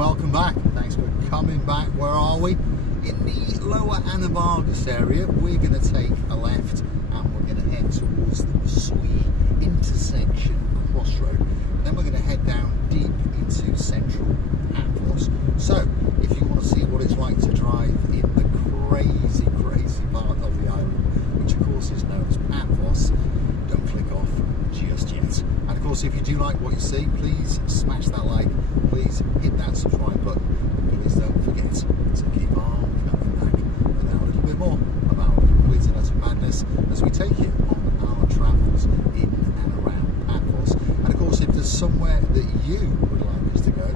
welcome back. Thanks for coming back. Where are we? In the lower Anabargus area. We're going to take a left and we're going to head towards the Masui intersection crossroad. And then we're going to head down deep into central Paphos. So, if you want to see what it's like to drive in the crazy, crazy part of the island, which of course is known as Paphos, don't click off just yet. And of course, if you do like what you see, please smash that like, please hit that subscribe button, and please don't forget to keep on coming back for now a little bit more about complete and utter madness as we take you on our travels in and around Paphos. And of course, if there's somewhere that you would like us to go,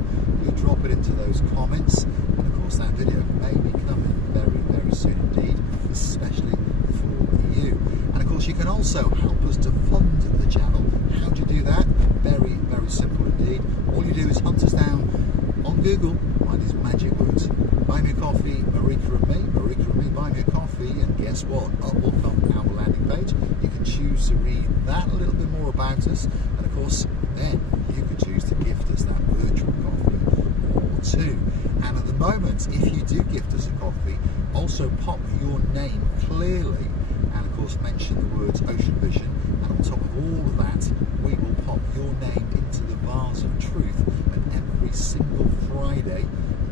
do drop it into those comments. And of course, that video may be coming very, very soon indeed, especially for you. And of course, you can also help us to fund the channel. How do you do that? Very, very simple indeed. All you do is hunt us down on Google by these magic words: buy me a coffee, Marika and me, buy me a coffee, and guess what? Up will come our landing page. You can choose to read that a little bit more about us, and of course, then you can choose to gift us that virtual coffee or two. And at the moment, if you do gift us a coffee, also pop your name clearly, and of course mention the words Ocean Vision, and on top of all of that, we will pop your name into the vase of truth, and every single Friday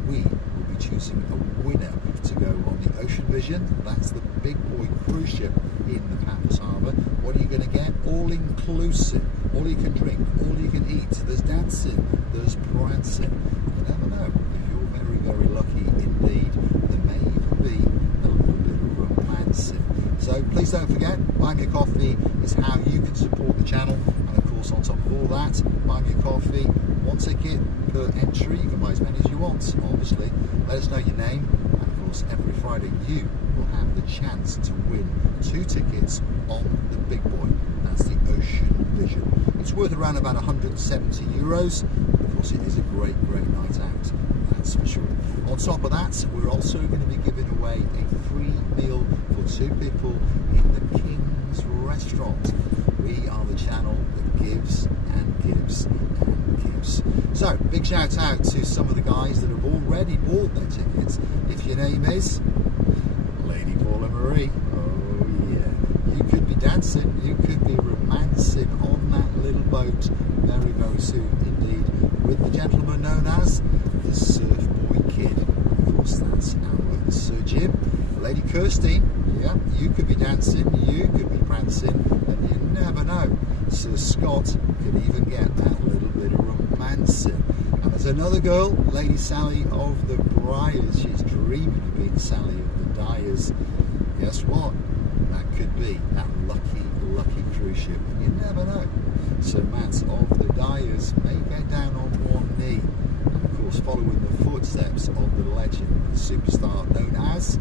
we will be choosing a winner to go on the Ocean Vision. That's the big boy cruise ship in the Paphos Harbour. What are you going to get? All inclusive, all you can drink, all you can eat. There's dancing, there's prancing. You never know, if you're very, very lucky indeed, there may even be a little bit of romancing. So please don't forget, buy me a coffee is how you can support the channel. And of course, on top of all that, buy me a coffee, one ticket per entry. You can buy as many as you want, obviously. Let us know your name, and of course, every Friday you will have the chance to win 2 tickets on the big boy. That's the Ocean Vision. It's worth around about €170. Of course, it is a great, great night out, that's for sure. On top of that, we're also going to be giving away a free meal for 2 people in the King's Restaurant. We are the channel that gives and gives and gives. So, big shout out to some of the guys that have already bought their tickets. If your name is Lady Paula Marie, oh yeah, you could be dancing, you could be romancing on that little boat very, very soon indeed with the gentleman known as the Surf Boy Kid. Of course, that's our Sir Jim. Lady Kirsty, yeah, you could be dancing, you could be prancing, and you never know, Sir Scott could even get that little bit of romancing. And there's another girl, Lady Sally of the Briars. She's dreaming of being Sally of the Dyers. Guess what? That could be that lucky, lucky cruise ship. You never know. Sir Matt of the Dyers may get down on one knee, and of course following the footsteps of the legend, the superstar known as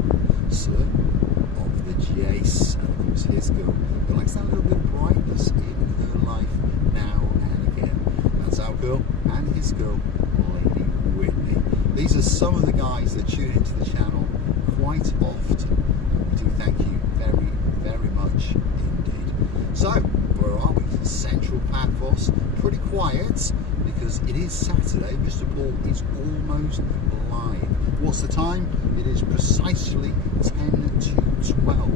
Sir of the Jace, and of course his girl, who likes that little bit of brightness in her life now and again. That's our girl and his girl, Lady Whitney. These are some of the guys that tune into the channel quite often. We do thank you very, very much indeed. So, where are we? Central Paphos. Pretty quiet because it is Saturday. Mr. Paul is almost live. What's the time? It is precisely 10 to 12,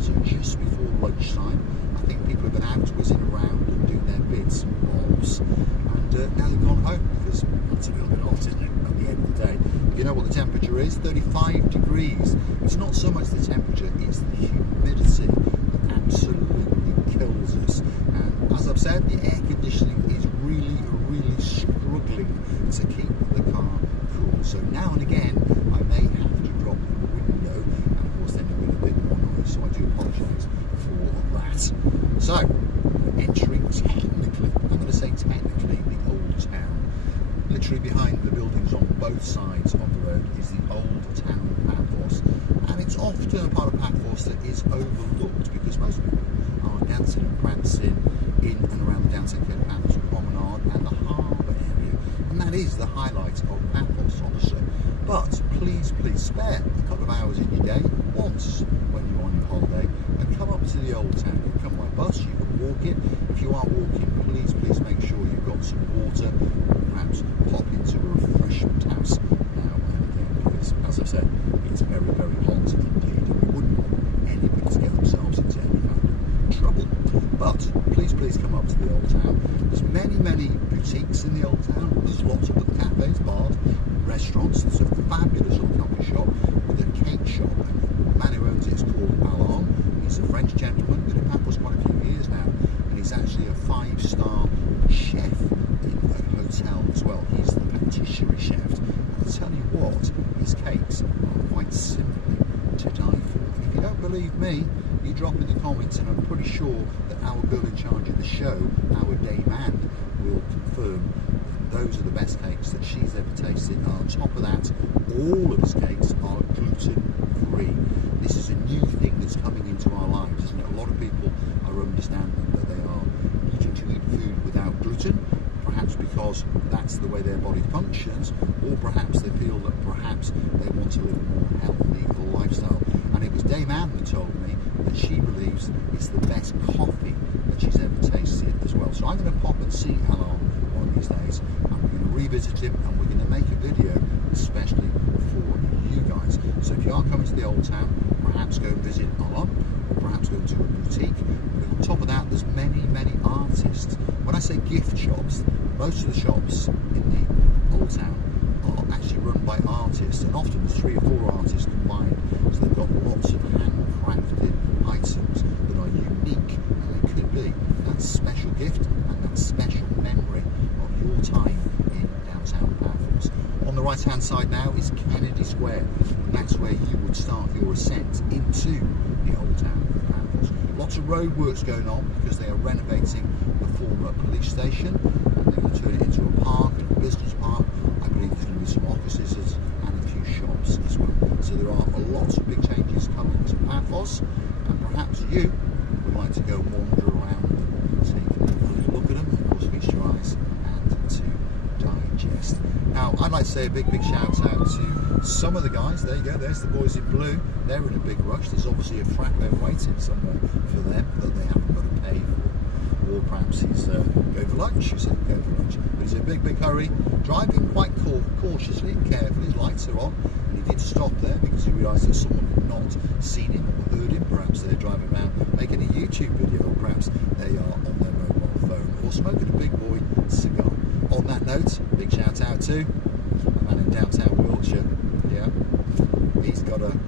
so just before lunchtime. I think people have been out whizzing around and doing their bits and bobs, and now they've gone home because it's a little bit hot, isn't it, at the end of the day. You know what the temperature is? 35 degrees. It's not so much the temperature, it's the humidity that absolutely kills us. And as I've said, the air conditioning is really, really struggling to keep the car cool. So now and again, I may have to drop the window, and of course then you'll get a bit more noise, so I do apologise for that. So, we're entering technically, I'm going to say technically, the old town. Literally behind the buildings on both sides of the road is the old town of Paphos, and it's often a part of Paphos that is overlooked because most people are dancing and prancing in and around the downtown Paphos Promenade and the harbour area, and that is the highlight of Paphos, honestly. But please, please spare a couple of hours in your day once when you're on your holiday and come up to the old town. You can come by bus, you can walk it. If you are walking, please, please make sure you've got some water, or perhaps pop into a refreshment tower Paphos now and again, because, as I said, it's very, very hot indeed, and we wouldn't want anybody to get themselves into any kind of trouble. But please come up to the Old Town. There's many boutiques in the Old Town. There's lots of little cafes, bars, restaurants. There's a fabulous little coffee shop with a cake shop, and the man who owns it is called Alain. He's a French gentleman, been in Paphos quite a few years now, and he's actually a 5-star chef in a hotel as well. He's the patisserie chef, and I'll tell you what, his cakes are quite simply to die for. And if you don't believe me, you drop in the comments, and I'm pretty sure that our girl in charge of the show, our Dame Anne, will confirm that those are the best cakes that she's ever tasted. And on top of that, all of his cakes are gluten-free. This is a new thing that's coming into our lives, isn't it? A lot of people are understanding that they are needing to eat food without gluten, perhaps because that's the way their body functions, or perhaps they feel that perhaps they want to live a more healthy lifestyle. And it was Dame Anne that told me that she believes it's the best coffee that she's ever tasted as well. So I'm going to pop and see Alain one of these days, and we're going to revisit him, and we're going to make a video especially for you guys. So if you are coming to the Old Town, perhaps go and visit Alain, or perhaps go to a boutique. But on top of that, there's many artists. When I say gift shops, most of the shops in the Old Town are actually run by artists, and often there's 3 or 4 artists combined, so they've got lots of handcrafted items that are unique, and it could be that special gift and that special memory of your time in downtown Paphos. On the right hand side now is Kennedy Square, and that's where you would start your ascent into the Old Town of Paphos. Lots of road works going on because they are renovating the former police station, and they're going to turn it into a park and a business park. I believe there's going to be some offices and a few shops as well. So there are lots of big changes coming to Paphos, and perhaps you would like to go wander around and take a little look at them, and of course feast your eyes and to digest. Now, I'd like to say a big shout out to some of the guys. There you go, there's the boys in blue. They're in a big rush. There's obviously a frappe waiting somewhere for them that they haven't got to pay for. Or perhaps he's going for lunch. He said go for lunch. But he's in a big hurry, driving quite cautiously and carefully. His lights are on, and he did stop there because he realised that someone had not seen him or heard him. Perhaps they're driving around making a YouTube video, or perhaps they are on their mobile phone or smoking a big boy cigar. On that note, big shout out to a man in downtown Wiltshire. Yeah, he's got an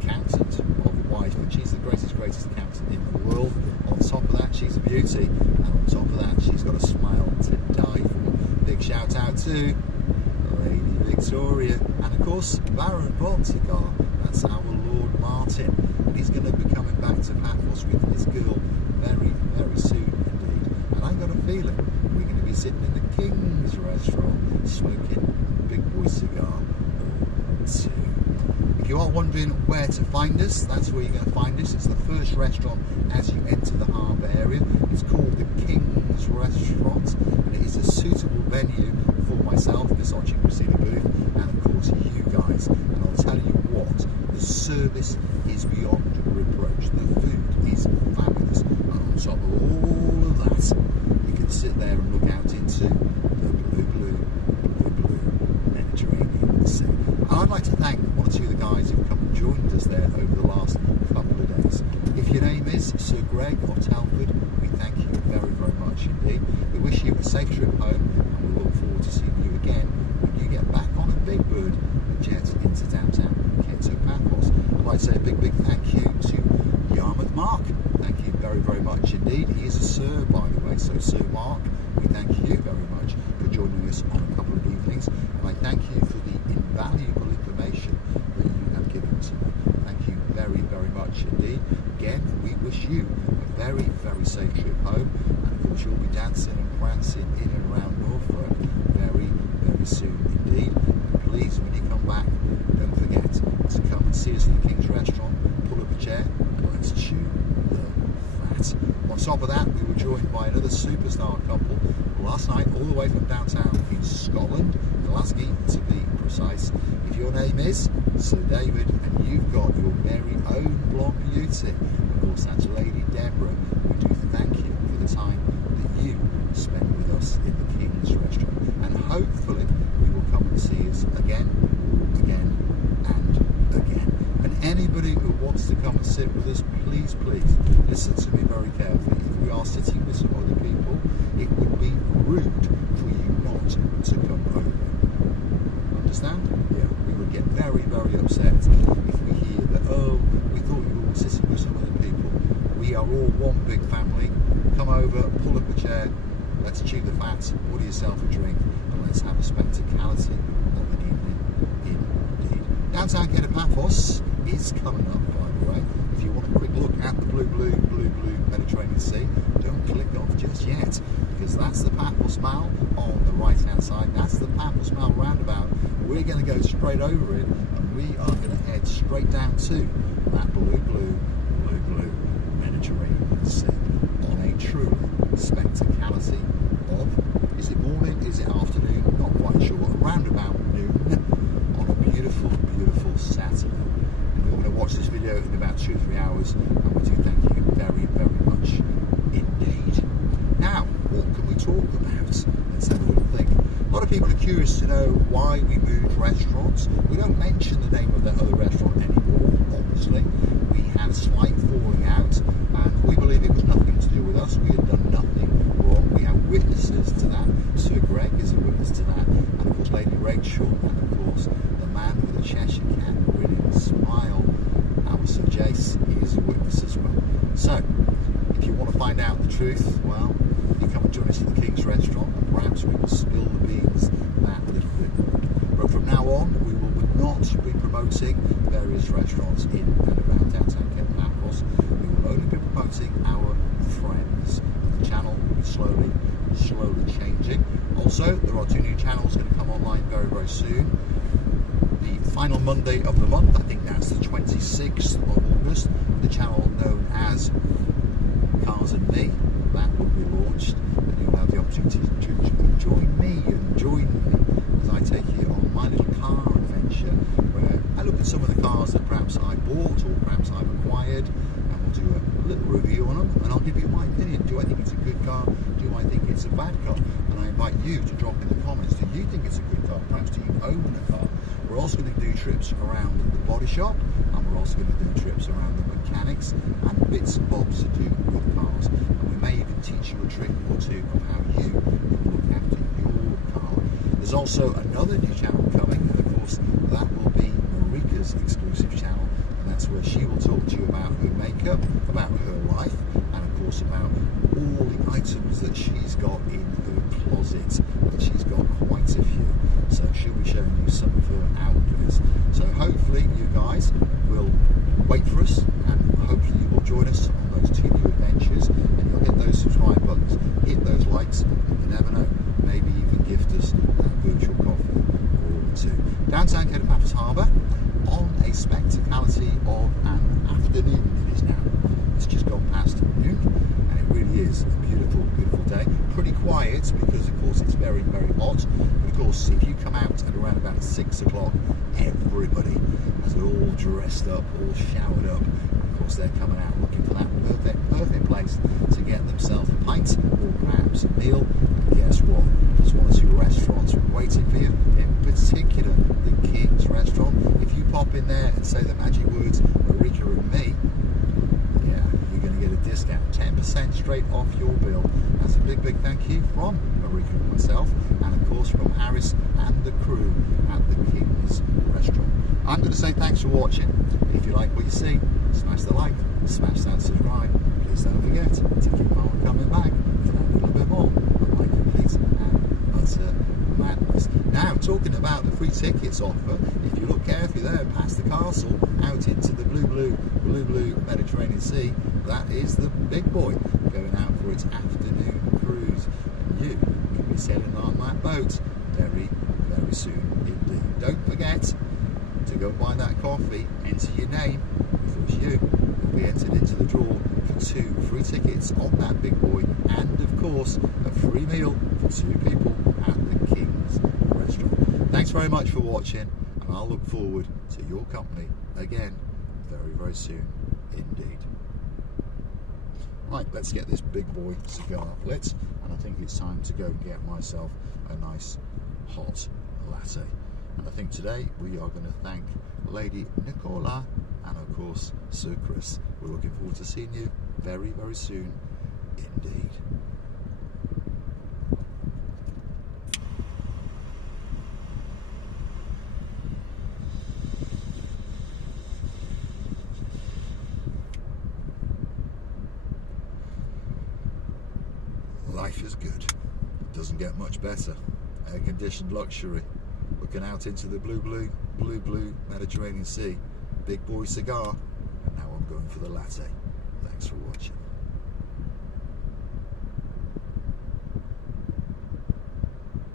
accountant of a wife, and she's the greatest accountant in the world. On top of that, she's a beauty, and on top of that, she's got a smile to die for. Big shout out to Lady Victoria, and of course Baron von Cigar. That's our Lord Martin, and he's going to be coming back to Paphos with his girl very soon indeed. And I got a feeling we're going to be sitting in the King's restaurant smoking a big boy cigar or 2. If you are wondering where to find us, that's where you're going to find us. It's the first restaurant as you enter the harbour area. It's called the King's Restaurant, and it is a suitable venue for myself, Miss Archie Christina Booth, and of course you guys. And I'll tell you what, the service is beyond reproach. The food is fabulous, and on top of all of that, you can sit there and look out into the blue Mediterranean Sea. And I'd like to thank 1 or 2 of the guys who've come and joined us there over the last couple of days. If your name is Sir Greg of Telford, we thank you very much indeed. We wish you a safe trip home, and we look forward to seeing you again when you get back on a big bird and jet into downtown Paphos. I'd like to say a big thank you to Yarmouth Mark. Thank you very much indeed. He is a Sir, by the way, so Sir Mark, we thank you very much for joining us on a couple of evenings, and I thank you for the invaluable information that you have given to me. Thank you very much indeed. Again, we wish you a very safe trip home, and of course you'll be dancing and prancing in and around Norfolk very soon indeed. And please, when you come back, don't forget to come and see us at the King's Restaurant. Pull up a chair and let's chew the fat. On top of that, we were joined by another superstar couple last night, all the way from downtown in Scotland, Glasgow to be precise. If your name is Sir David and you've got your very own blonde beauty, of course that's Lady Deborah, we do thank you for the time that you spent with us in the King's Restaurant, and hopefully you will come and see us again sitting with some other people, it would be rude for you not to come over. Understand? Yeah, we would get very, very upset if we hear that, oh, we thought you were all sitting with some other people. We are all one big family. Come over, pull up a chair, let's chew the fat, order yourself a drink, and let's have a spectacality of an evening indeed. Downtown Paphos is coming up, by the way. If you want a quick look at the blue Mediterranean Sea, don't click off just yet, because that's the Paphos Mall on the right hand side. That's the Paphos Mall roundabout. We're going to go straight over it, and we are going to head straight down to that blue Mediterranean Sea on a truly spectacality of, is it morning, is it afternoon, not quite sure, around about noon on a beautiful Saturday. And you're going to watch this video in about 2 or 3 hours, and we do thank you very, very much indeed. Now, what can we talk about? Let's have a little think. A lot of people are curious to know why we moved restaurants. We don't mention the name of that other restaurant anymore, obviously. We had a slight falling out, and we believe it was nothing to do with us. We had done nothing wrong. We have witnesses to that. Sir Greg is a witness to that, and of course Lady Rachel, and of course the man with the Cheshire Cat grinning smile, our Sir Jace, he is a witness as well. So, if you want to find out the truth, well, you come and join us at the King's Restaurant, and perhaps we will spill the beans that little bit more. But from now on, we will not be promoting various restaurants in and around downtown Paphos. We will only be promoting our friends. The channel will be slowly changing. Also, there are 2 new channels going to come online very, very soon. The final Monday of the month, I think that's the 26th of August, the channel known as Cars and Me, that will be launched, and you'll have the opportunity to join me as I take you on my little car adventure, where I look at some of the cars that perhaps I bought or perhaps I've acquired, and we'll do a little review on them, and I'll give you my opinion. Do I think it's a good car? Do I think it's a bad car? And I invite you to drop in the comments, do you think it's a good car? Perhaps do you own a car? We're also going to do trips around the body shop, and we're also going to do trips around the mechanics and bits and bobs to do with cars. And we may even teach you a trick or two of how you can look after your car. There's also another new channel coming, and of course that will be Marika's exclusive channel, and that's where she will talk to you about her makeup, about her life, and of course about all the items that she's got in her closet, and she's got quite a few. So she'll be showing you some of her outfits. So hopefully you guys will wait for us, and hopefully you will join us on those 2 new adventures, and you'll hit those subscribe buttons, hit those likes, and you never know, maybe even gift us that virtual coffee or 2. Downtown Paphos Harbour on a spectacality of an afternoon. It is now. It's just gone past noon, and it really is a beautiful day. Pretty quiet because of course it's very, very hot. But of course, if you come out at around about 6 o'clock, everybody has it all dressed up, all showered up. Of course, they're coming out looking for that perfect place to get themselves a pint or perhaps a meal. And guess what? There's 1 or 2 restaurants waiting for you. In particular, the King's Restaurant. If you pop in there and say the magic words Marika and me, yeah, you're going to get a discount, 10% straight off your bill. That's a big thank you from Marika and myself, and of course from Harris and the crew at the King's Restaurant. I'm going to say thanks for watching. If you like what you see, smash the like, smash that subscribe. Please don't forget to keep on coming back for a little bit more of my complete and utter madness. Now, talking about the free tickets offer, if you look carefully there past the castle out into the blue Mediterranean Sea, that is the big boy going out for its afternoon cruise, and you can be sailing on that boat very, very soon indeed. Don't forget to go buy that coffee, enter your name, because you will be entered into the draw for 2 free tickets on that big boy, and of course a free meal for 2 people at the King's Restaurant. Thanks very much for watching, and I'll look forward to your company again very, very soon indeed. Right, let's get this big boy cigar lit, and I think it's time to go and get myself a nice hot latte. And I think today we are going to thank Lady Nicola and of course Sir Chris. We're looking forward to seeing you very, very soon indeed. Life is good. It doesn't get much better. Air-conditioned luxury. Looking out into the blue Mediterranean Sea. Big boy cigar. And now I'm going for the latte. Thanks for watching.